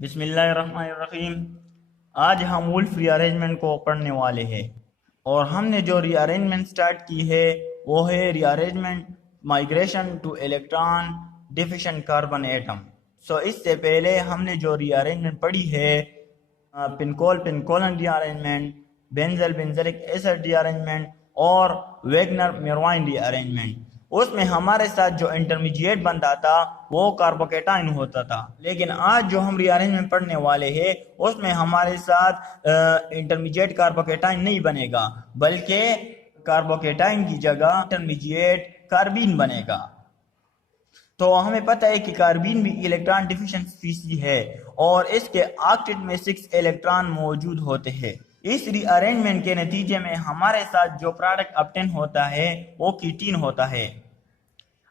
बिस्मिल्लाहिर्रहमानिर्रहीम। आज हम वुल्फ रीअरेंजमेंट को पढ़ने वाले हैं और हमने जो रीअरेंजमेंट स्टार्ट की है वो है rearrangement migration to electron deficient carbon atom. इससे पहले हमने जो रीअरेंजमेंट पढ़ी है pinacol rearrangement, benzil benzilic acid rearrangement और वेगनर मेरवाइन रीअरेंजमेंट, उसमें हमारे साथ जो इंटरमीडिएट बनता था वो कार्बोकेटाइन होता था। लेकिन आज जो हम रीअरेंजमेंट पढ़ने वाले हैं उसमें हमारे साथ इंटरमीडिएट कार्बोकेटाइन नहीं बनेगा, बल्कि कार्बोकेटाइन की जगह इंटरमीडिएट कार्बीन बनेगा। तो हमें पता है कि कार्बीन भी इलेक्ट्रॉन डिफिशिएंट स्पीशीज है और इसके ऑक्टेट में 6 इलेक्ट्रॉन मौजूद होते हैं। इस रीअरेंजमेंट के नतीजे में हमारे साथ जो प्रोडक्ट ऑब्टेन होता है वो कीटीन होता है।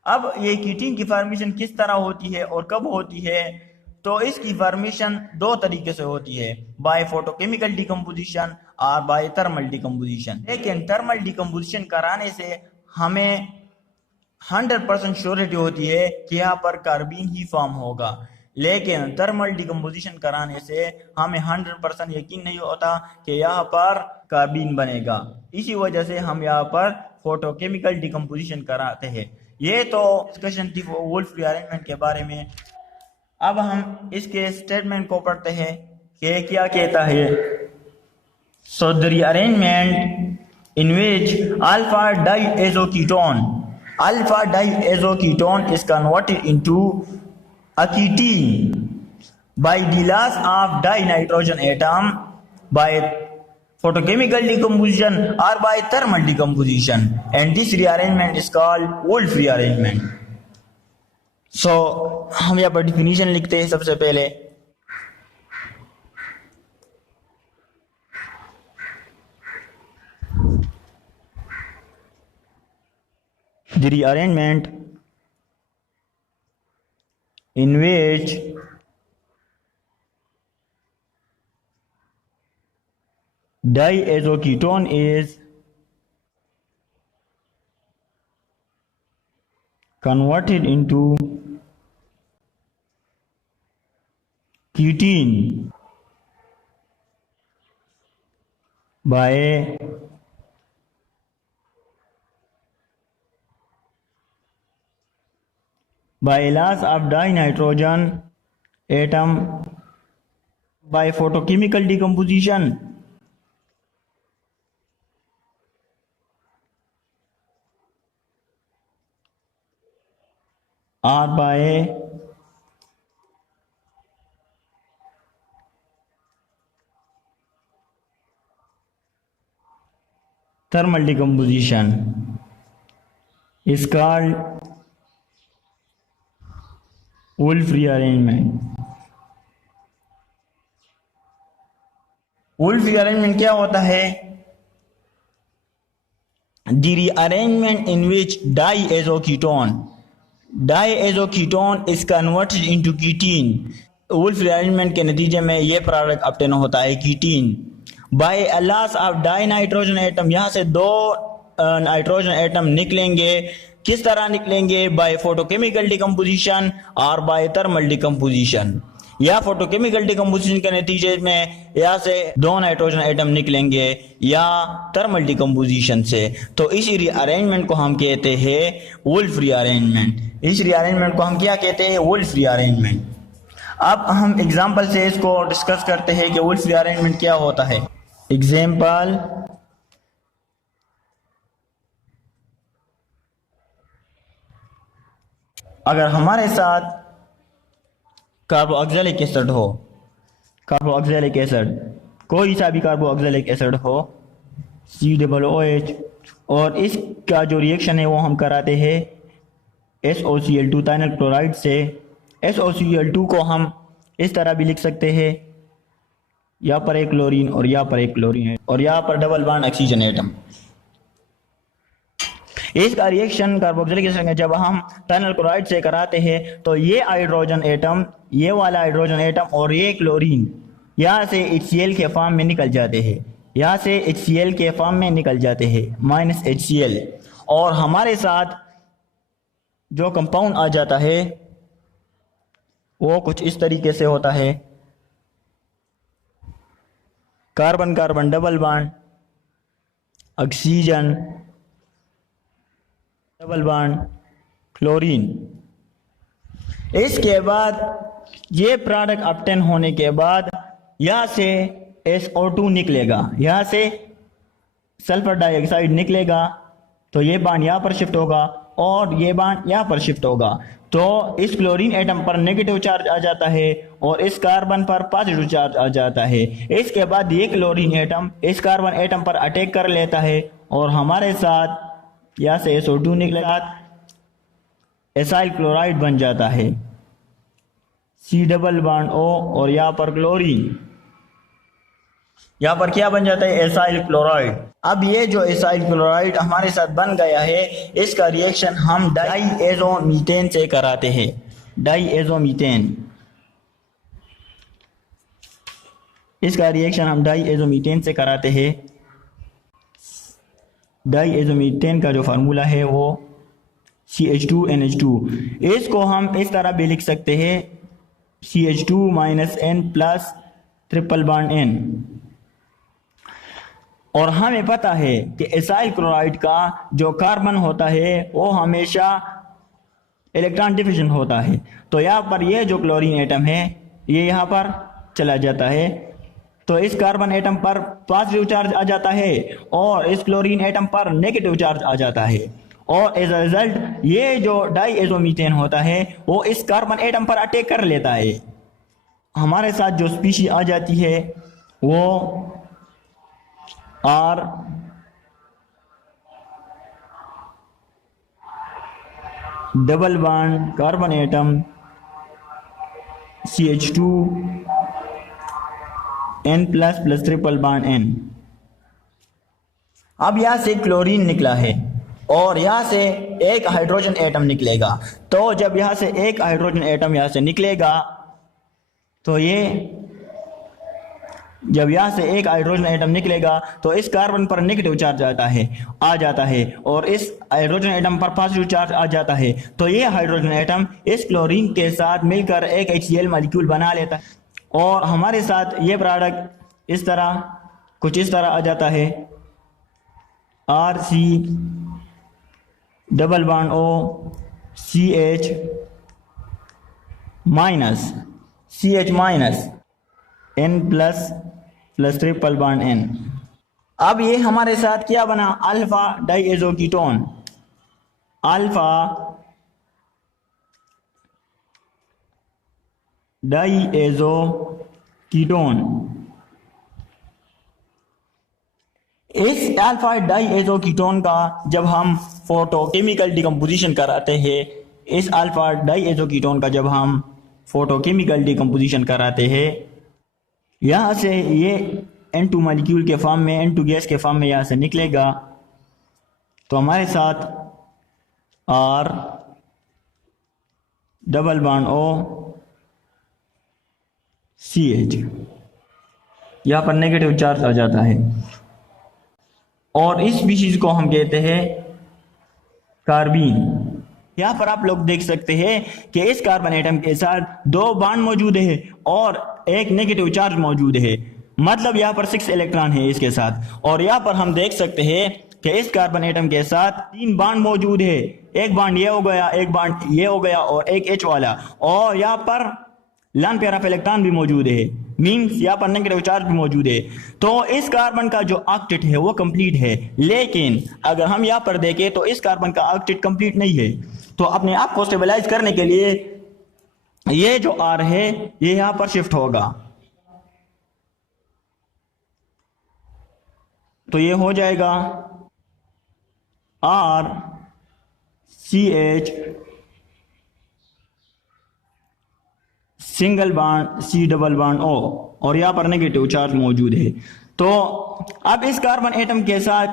अब ये कीटीन की फॉर्मेशन किस तरह होती है और कब होती है, तो इसकी फॉर्मेशन दो तरीके से होती है, बाय फोटोकेमिकल डिकम्पोजिशन और बाय थर्मल डिकम्पोजिशन। लेकिन थर्मल डिकम्पोजिशन कराने से हमें 100% श्योरिटी होती है कि यहाँ पर कार्बीन ही फॉर्म होगा, लेकिन थर्मल डिकम्पोजिशन कराने से हमें 100% यकीन नहीं होता कि यहाँ पर कार्बीन बनेगा। इसी वजह से हम यहाँ पर फोटोकेमिकल डिकम्पोजिशन कराते हैं। ये तो डिस्कशन थी वुल्फ रीअरेंजमेंट के बारे में। अब हम इसके स्टेटमेंट को पढ़ते हैं कि क्या कहता है। So the rearrangement in which alpha diazoketone is converted into a ketene by the loss of dinitrogen atom by photochemical decomposition or by thermal decomposition, and this rearrangement is called Wolff rearrangement. So हम यहाँ पर definition लिखते हैं। सबसे पहले the rearrangement in which diazoketone is converted into ketene by loss of dinitrogen atom by photochemical decomposition or by thermal decomposition is called Wolff rearrangement. Wolff rearrangement क्या होता है? The rearrangement in which diazoketone is converted into ketene. वुल्फ रीअरेंजमेंट के नतीजे में यह product obtain होता है ketene by loss of dinitrogen atom. यहाँ से 2 नाइट्रोजन एटम निकलेंगे। किस तरह निकलेंगे? बाय फोटोकेमिकल डिकम्पोजिशन और बाय थर्मल डिकम्पोजिशन। या फोटोकेमिकल डिकम्पोजिशन के नतीजे में यहाँ से 2 नाइट्रोजन एटम निकलेंगे या थर्मल डिकम्पोजिशन से। तो इसी रीअरेंजमेंट को हम कहते हैं वुल्फ रीअरेंजमेंट। इस रीअरेंजमेंट को हम क्या कहते हैं? Wolf rearrangement. अब हम एग्जाम्पल से इसको डिस्कस करते हैं कि वुल्फ रीअरेंजमेंट क्या होता है। एग्जाम्पल, अगर हमारे साथ कार्बोक्सिलिक एसिड हो, कार्बोक्सिलिक एसिड कोई सा भी कार्बोक्सिलिक एसिड हो COOH, और इसका जो रिएक्शन है वो हम कराते हैं SOCl2 थाइनल क्लोराइड से। SOCl2 को हम इस तरह भी लिख सकते हैं, यहाँ पर एक क्लोरीन और यहाँ पर एक क्लोरीन है और यहाँ पर डबल बॉन्ड ऑक्सीजन एटम। इसका रिएक्शन कार्बोक्सिलिक एसिड का जब हम थाइनल क्लोराइड से कराते हैं तो ये हाइड्रोजन एटम, ये वाला हाइड्रोजन एटम और ये क्लोरीन यहाँ से HCl के फॉर्म में निकल जाते हैं, यहाँ से HCl के फॉर्म में निकल जाते हैं -HCl, और हमारे साथ जो कंपाउंड आ जाता है वो कुछ इस तरीके से होता है। Carbon carbon double bond, oxygen double bond, chlorine. इसके बाद ये प्रोडक्ट ऑब्टेन होने के बाद यहाँ से SO2 निकलेगा, यहाँ से सल्फर डाइऑक्साइड निकलेगा, तो ये बॉन्ड यहाँ पर शिफ्ट होगा और ये बॉन्ड यहाँ पर शिफ्ट होगा। तो इस क्लोरीन एटम पर नेगेटिव चार्ज आ जाता है और इस कार्बन पर पॉजिटिव चार्ज आ जाता है। इसके बाद ये क्लोरीन एटम इस कार्बन एटम पर अटैक कर लेता है और हमारे साथ यहाँ से SO2 निकलेगा, एसाइल क्लोराइड बन जाता है, C डबल बॉन्ड O, और यहाँ पर क्लोरीन, यहाँ पर क्या बन जाता है, एसाइल क्लोराइड। अब ये जो एसाइल क्लोराइड हमारे साथ बन गया है, इसका रिएक्शन हम डाईएज़ोमीथेन से कराते हैं। डाईएज़ोमीथेन, इसका रिएक्शन हम डाईएज़ोमीथेन से कराते हैं। डाईएज़ोमीथेन का जो फार्मूला है वो CH2NH2। इसको हम इस तरह भी लिख सकते हैं, CH2 - N plus triple bond N। और हमें पता है कि एसाइल क्लोराइड का जो कार्बन होता है वो हमेशा इलेक्ट्रॉन डिफिशन होता है। तो यहाँ पर ये जो क्लोरीन एटम है ये यहाँ पर चला जाता है, तो इस कार्बन एटम पर पॉजिटिव चार्ज आ जाता है और इस क्लोरीन एटम पर नेगेटिव चार्ज आ जाता है, और एज अ रिजल्ट ये जो डाईएज़ोमीथेन होता है वो इस कार्बन एटम पर अटैक कर लेता है। हमारे साथ जो स्पीशी आ जाती है वो R double bond carbon atom CH2 N plus plus triple bond N। अब यहाँ से क्लोरीन निकला है और यहाँ से एक हाइड्रोजन एटम निकलेगा। तो जब यहाँ से एक हाइड्रोजन एटम यहाँ से निकलेगा, तो ये जब यहाँ से एक हाइड्रोजन एटम निकलेगा तो इस कार्बन पर नेगेटिव चार्ज आ जाता है और इस हाइड्रोजन एटम पर पॉजिटिव चार्ज आ जाता है। तो ये हाइड्रोजन एटम इस क्लोरीन के साथ मिलकर एक HCl मॉलिक्यूल बना लेता है और हमारे साथ ये प्रोडक्ट इस तरह कुछ इस तरह आ जाता है, RC double bond O CH minus N plus plus triple bond N। अब ये हमारे साथ क्या बना, alpha diazo ketone. Alpha diazo ketone. इस अल्फा डाईएज़ो कीटोन का जब हम फोटोकेमिकल डिकम्पोजिशन कराते हैं, इस अल्फा डाईएज़ो कीटोन का जब हम फोटोकेमिकल डिकम्पोजिशन कराते हैं, यहाँ से ये N2 मॉलिक्यूल के फॉर्म में, N2 गैस के फॉर्म में यहाँ से निकलेगा। तो हमारे साथ R double bond O CH, यहाँ पर नेगेटिव चार्ज आ जाता है और इस स्पीशीज को हम कहते हैं कार्बीन। यहाँ पर आप लोग देख सकते हैं कि इस कार्बन एटम के साथ 2 बॉन्ड मौजूद है और एक नेगेटिव चार्ज मौजूद है, मतलब यहाँ पर 6 इलेक्ट्रॉन है इसके साथ। और यहाँ पर हम देख सकते हैं कि इस कार्बन एटम के साथ 3 बॉन्ड मौजूद है, एक बॉन्ड ये हो गया, एक बॉन्ड ये हो गया और एक H वाला, और यहाँ पर लॉन पेयर ऑफ इलेक्ट्रॉन भी मौजूद है, मींस यहाँ पर नेगेटिव चार्ज भी मौजूद है। तो इस कार्बन का जो ऑक्टेट है वो कंप्लीट है, लेकिन अगर हम यहाँ पर देखें तो इस कार्बन का ऑक्टेट कंप्लीट नहीं है। तो अपने आप को स्टेबलाइज करने के लिए ये जो R है ये यहाँ पर शिफ्ट होगा, तो ये हो जाएगा R CH single bond C double bond O, और यहाँ पर नेगेटिव चार्ज मौजूद है। तो अब इस कार्बन एटम के साथ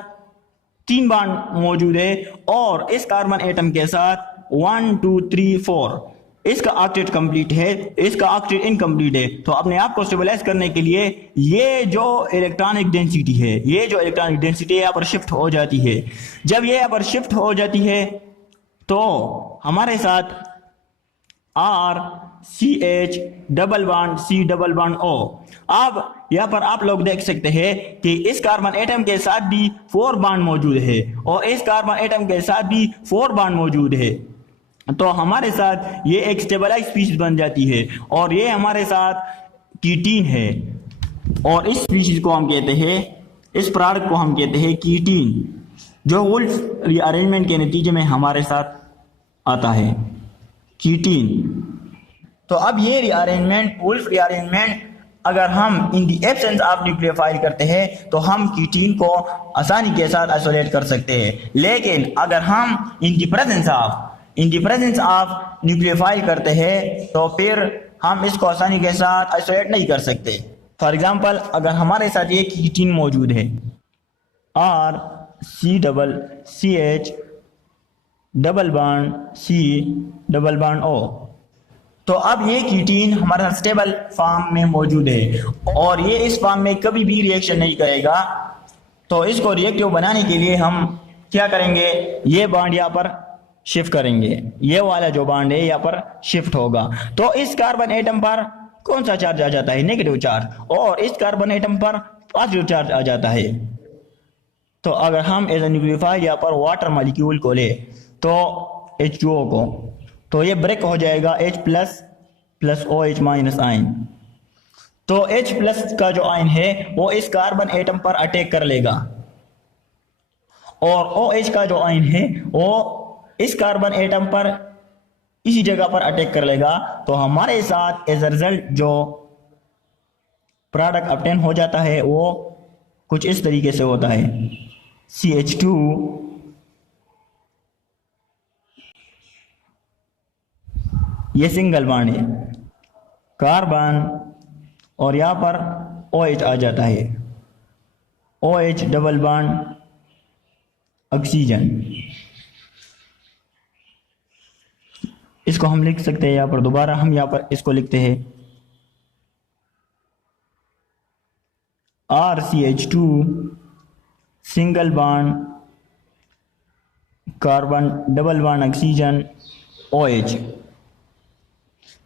3 बॉन्ड मौजूद है और इस कार्बन एटम के साथ 1 2 3 4 इसका ऑक्टेट कंप्लीट है, इसका ऑक्टेट इनकम्प्लीट है। तो अपने आप को स्टेबलाइज करने के लिए ये जो इलेक्ट्रॉनिक डेंसिटी है, ये जो इलेक्ट्रॉनिक डेंसिटी यहाँ पर शिफ्ट हो जाती है। जब ये यहाँ पर शिफ्ट हो जाती है तो हमारे साथ R CH double bond C double bond O। अब यहाँ पर आप लोग देख सकते हैं कि इस कार्बन एटम के साथ भी 4 बॉन्ड मौजूद है और इस कार्बन एटम के साथ भी 4 बॉन्ड मौजूद है। तो हमारे साथ ये एक स्टेबलाइज स्पीशीज बन जाती है और ये हमारे साथ कीटीन है और इस स्पीशीज को हम कहते हैं, इस प्रोडक्ट को हम कहते हैं कीटीन, जो वुल्फ रीअरेंजमेंट के नतीजे में हमारे साथ आता है, कीटीन। तो अब ये रीअरेंजमेंट, वुल्फ रीअरेंजमेंट, अगर हम इन दी एब्सेंस ऑफ न्यूक्लियोफाइल करते हैं तो हम कीटीन को आसानी के साथ आइसोलेट कर सकते हैं, लेकिन अगर हम इन दी प्रेजेंस ऑफ न्यूक्लियोफाइल करते हैं तो फिर हम इसको आसानी के साथ आइसोलेट नहीं कर सकते। फॉर एग्जांपल, अगर हमारे साथ ये कीटीन मौजूद है RCCH double bond C double bond O, तो अब ये कीटीन हमारे साथ स्टेबल फॉर्म में मौजूद है और ये इस फॉर्म में कभी भी रिएक्शन नहीं करेगा। तो इसको रिएक्टिव बनाने के लिए हम क्या करेंगे, ये बॉन्ड यहाँ पर शिफ्ट करेंगे, ये वाला जो बॉन्ड है यहाँ पर शिफ्ट होगा। तो इस कार्बन एटम पर कौन सा चार्ज आ जाता है, नेगेटिव चार्ज, और इस कार्बन एटम पर पॉजिटिव चार्ज आ जाता है। तो अगर हम एज ए न्यूक्लियोफाइल यहाँ पर वाटर मॉलिक्यूल को ले तो H2O को, तो ये ब्रेक हो जाएगा H plus plus OH minus ion. तो H प्लस का जो आयन है वो इस कार्बन एटम पर अटैक कर लेगा और OH का जो आयन है वो इस कार्बन एटम पर इसी जगह पर अटैक कर लेगा। तो हमारे साथ एज अ रिजल्ट जो प्रोडक्ट ऑब्टेन हो जाता है वो कुछ इस तरीके से होता है, CH2 ये सिंगल बॉन्ड है कार्बन और यहां पर OH आ जाता है, OH डबल बॉन्ड ऑक्सीजन। इसको हम लिख सकते हैं यहां पर, दोबारा हम यहां पर इसको लिखते हैं RCH2 single bond carbon double bond oxygen OH।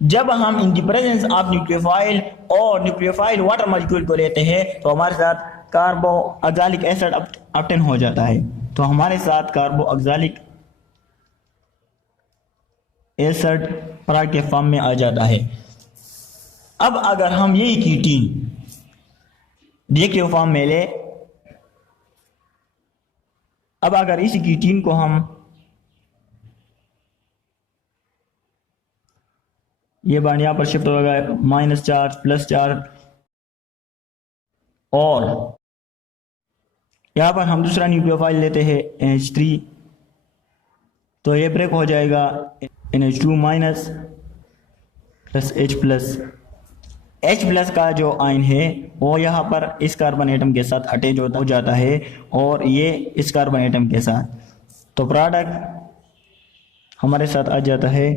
जब हम in the presence of nucleophile और न्यूक्लियोफाइल वाटर मॉलिक्यूल को लेते हैं तो हमारे साथ कार्बोक्सिलिक एसिड ऑब्टेन हो जाता है। तो हमारे साथ कार्बोक्सिलिक एसिड प्रोडक्ट के फॉर्म में आ जाता है। अब अगर हम यही कीटीन रिएक्टिव फॉर्म में ले, अब अगर इस कीटीन को हम ये बॉन्ड यहां पर शिफ्ट होगा माइनस चार्ज प्लस चार्ज और यहां पर हम दूसरा न्यूक्लियोफाइल लेते हैं NH3, तो ये ब्रेक हो जाएगा NH2 minus plus H plus. H plus का जो आयन है वो यहाँ पर इस कार्बन एटम के साथ अटैच हो जाता है और ये इस कार्बन एटम के साथ, तो प्रोडक्ट हमारे साथ आ जाता है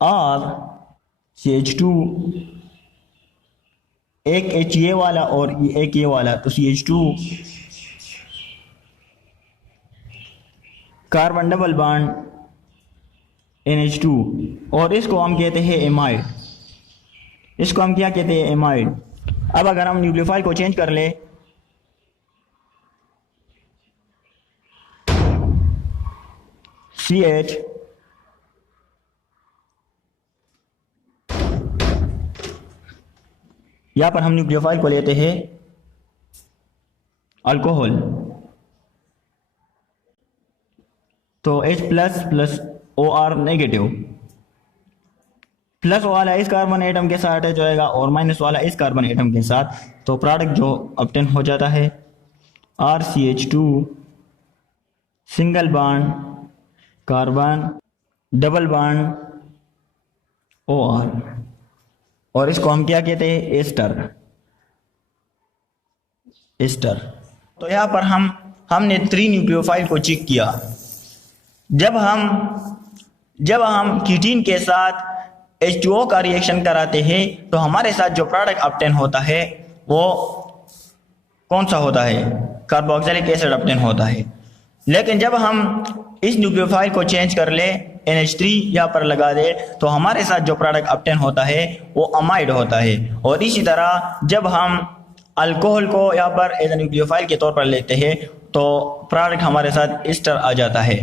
और CH2 एक H ये वाला और एक ये वाला, तो CH2 carbon double bond NH2 और इसको हम कहते हैं एमाइड। इसको हम क्या कहते हैं, एमाइड। अब अगर हम न्यूक्लियोफाइल को चेंज कर ले CH यहां पर हम न्यूक्लियोफाइल को लेते हैं अल्कोहल, तो H plus plus OR negative, plus वाला इस कार्बन एटम के साथ अटैच होएगा और माइनस वाला इस कार्बन एटम के साथ, तो प्रोडक्ट जो ऑब्टेन हो जाता है RCH2 single bond carbon double bond OR और इसको हम क्या कहते हैं, एस्टर। तो यहाँ पर हमने 3 न्यूक्लियोफाइल को चेक किया। जब हम कीटीन के साथ H2O का रिएक्शन कराते हैं तो हमारे साथ जो प्रोडक्ट ऑब्टेन होता है वो कौन सा होता है, कार्बोक्सिलिक एसिड ऑब्टेन होता है। लेकिन जब हम इस न्यूक्लियोफाइल को चेंज कर ले NH3 यहाँ पर लगा दे तो हमारे साथ जो प्रोडक्ट ऑब्टेन होता है वो अमाइड होता है। और इसी तरह जब हम अल्कोहल को यहाँ पर एज ए न्यूक्लियोफाइल के तौर पर लेते हैं तो प्रोडक्ट हमारे साथ एस्टर आ जाता है।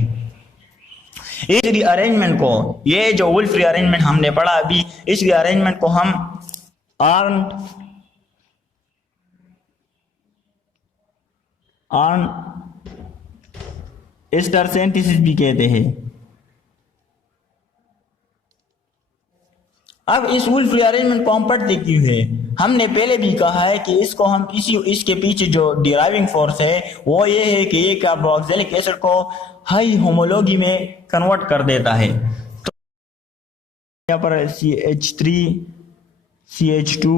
इस रीअरेंजमेंट को, ये जो वुल्फ रीअरेंजमेंट हमने पढ़ा अभी, इस रीअरेंजमेंट को हम आर्न एस्टर सिंथेसिस भी कहते हैं। अब इस वुल्फ रीअरेंजमेंट को हम पढ़ते क्यों है? हमने पहले भी कहा है कि इसको हम इसके पीछे जो डिराइविंग फोर्स है वो ये है कि ये कार्बोक्सिलिक एसिड को हाई होमोलॉजी में कन्वर्ट कर देता है। तो यहाँ पर CH3 CH2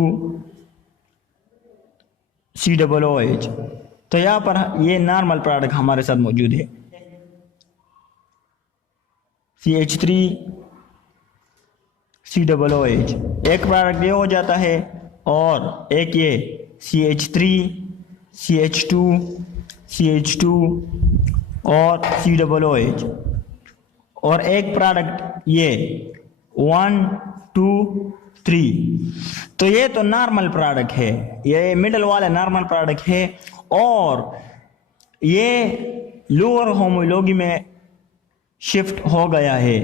COOH, तो यहाँ पर ये नॉर्मल प्रोडक्ट हमारे साथ मौजूद है। CH3 COOH एक प्रोडक्ट ये हो जाता है और एक ये CH3 CH2 CH2 और COOH, और एक प्रोडक्ट ये 1 2 3। तो ये तो नॉर्मल प्रोडक्ट है, ये मिडल वाला नॉर्मल प्रोडक्ट है और ये लोअर होमोलॉजी में शिफ्ट हो गया है।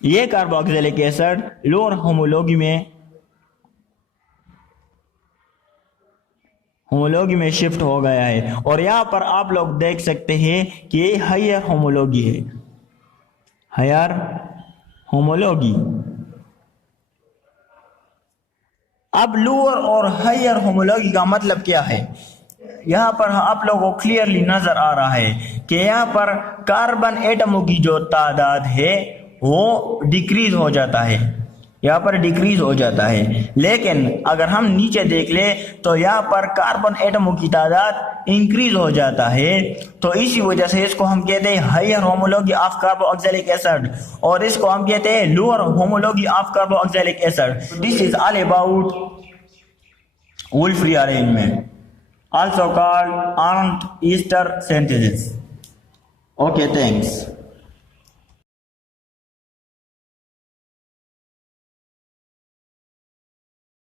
ये कार्बोक्सिलिक एसिड लोअर होमोलॉजी में शिफ्ट हो गया है और यहाँ पर आप लोग देख सकते हैं कि ये हायर होमोलॉजी है, हायर होमोलॉजी। अब लोअर और हायर होमोलॉजी का मतलब क्या है? यहाँ पर आप लोगों को क्लियरली नजर आ रहा है कि यहाँ पर कार्बन एटमों की जो तादाद है वो डिक्रीज हो जाता है, यहाँ पर डिक्रीज हो जाता है। लेकिन अगर हम नीचे देख ले तो यहाँ पर कार्बन एटमों की तादाद इंक्रीज हो जाता है। तो इसी वजह से इसको हम कहते हैं higher homology of carboxylic acid और इसको हम कहते हैं lower homology of carboxylic acid. This is all about Wolff rearrangement, also called Arndt-Ester synthesis. Okay, thanks.